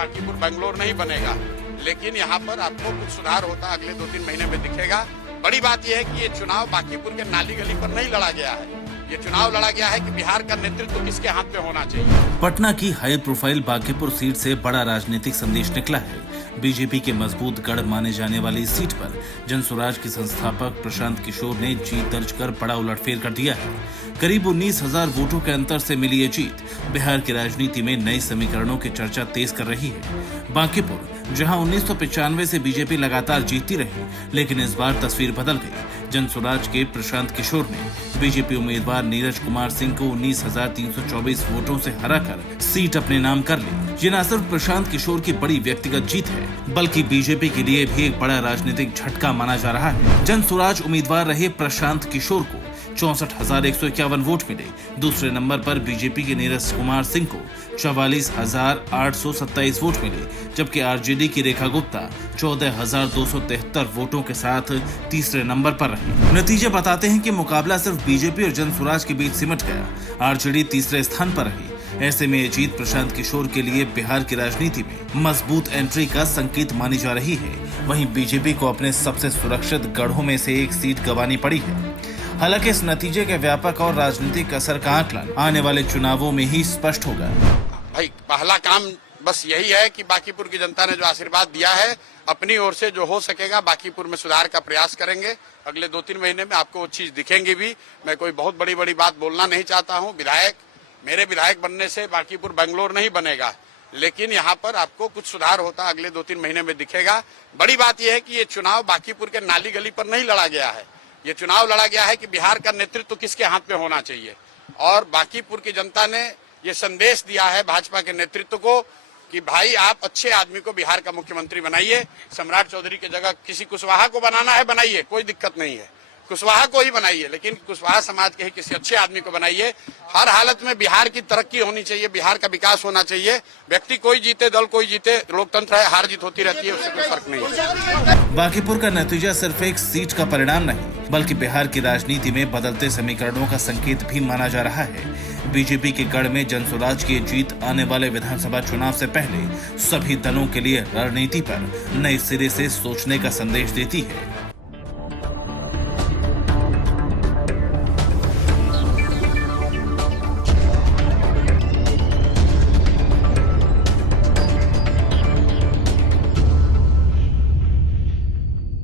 बांकीपुर बेंगलोर नहीं बनेगा, लेकिन यहाँ पर आपको कुछ सुधार होता अगले 2-3 महीने में दिखेगा। बड़ी बात यह है कि ये चुनाव बांकीपुर के नाली गली पर नहीं लड़ा गया है, ये चुनाव लड़ा गया है कि बिहार का नेतृत्व किसके हाथ में होना चाहिए। पटना की हाई प्रोफाइल बांकीपुर सीट से बड़ा राजनीतिक संदेश निकला है। बीजेपी के मजबूत गढ़ माने जाने वाली इस सीट पर जनसुराज के संस्थापक प्रशांत किशोर ने जीत दर्ज कर बड़ा उलटफेर कर दिया है। करीब 19,000 वोटों के अंतर से मिली ये जीत बिहार की राजनीति में नए समीकरणों की चर्चा तेज कर रही है। बांकीपुर, जहां 1995 से बीजेपी लगातार जीतती रही, लेकिन इस बार तस्वीर बदल गई। जनसुराज के प्रशांत किशोर ने बीजेपी उम्मीदवार नीरज कुमार सिंह को 19,324 वोटों से हराकर सीट अपने नाम कर ली। ये न सिर्फ प्रशांत किशोर की बड़ी व्यक्तिगत जीत है, बल्कि बीजेपी के लिए भी एक बड़ा राजनीतिक झटका माना जा रहा है। जनसुराज उम्मीदवार रहे प्रशांत किशोर को 64,151 वोट मिले। दूसरे नंबर पर बीजेपी के नीरज कुमार सिंह को 44,827 वोट मिले, जबकि आरजेडी की रेखा गुप्ता 14,273 वोटों के साथ तीसरे नंबर पर रही। नतीजे बताते हैं कि मुकाबला सिर्फ बीजेपी और जनसुराज के बीच सिमट गया। आरजेडी तीसरे स्थान पर रही। ऐसे में ये जीत प्रशांत किशोर के लिए बिहार की राजनीति में मजबूत एंट्री का संकेत मानी जा रही है। वहीं बीजेपी को अपने सबसे सुरक्षित गढ़ों में से एक सीट गंवानी पड़ी है। हालांकि इस नतीजे के व्यापक और राजनीतिक असर का आकलन आने वाले चुनावों में ही स्पष्ट होगा। भाई पहला काम बस यही है कि बांकीपुर की जनता ने जो आशीर्वाद दिया है, अपनी ओर से जो हो सकेगा बांकीपुर में सुधार का प्रयास करेंगे। अगले 2-3 महीने में आपको वो चीज दिखेंगी भी। मैं कोई बहुत बड़ी बात बोलना नहीं चाहता हूँ। मेरे विधायक बनने से बांकीपुर बेंगलोर नहीं बनेगा, लेकिन यहाँ पर आपको कुछ सुधार होता अगले 2-3 महीने में दिखेगा। बड़ी बात यह है कि ये चुनाव बांकीपुर के नाली गली पर नहीं लड़ा गया है, ये चुनाव लड़ा गया है कि बिहार का नेतृत्व किसके हाथ में होना चाहिए। और बांकीपुर की जनता ने ये संदेश दिया है भाजपा के नेतृत्व को कि भाई आप अच्छे आदमी को बिहार का मुख्यमंत्री बनाइए। सम्राट चौधरी की जगह किसी कुशवाहा को बनाना है बनाइए, कोई दिक्कत नहीं है, कुशवाहा को ही बनाइए, लेकिन कुशवाहा समाज के ही किसी अच्छे आदमी को बनाइए। हर हालत में बिहार की तरक्की होनी चाहिए, बिहार का विकास होना चाहिए। व्यक्ति कोई जीते, दल कोई जीते, लोकतंत्र है, हार जीत होती रहती है, उससे कोई फर्क नहीं है। बांकीपुर का नतीजा सिर्फ एक सीट का परिणाम नहीं, बल्कि बिहार की राजनीति में बदलते समीकरणों का संकेत भी माना जा रहा है। बीजेपी के गढ़ में जनसुराज की जीत आने वाले विधानसभा चुनाव से पहले सभी दलों के लिए रणनीति पर नए सिरे से सोचने का संदेश देती है।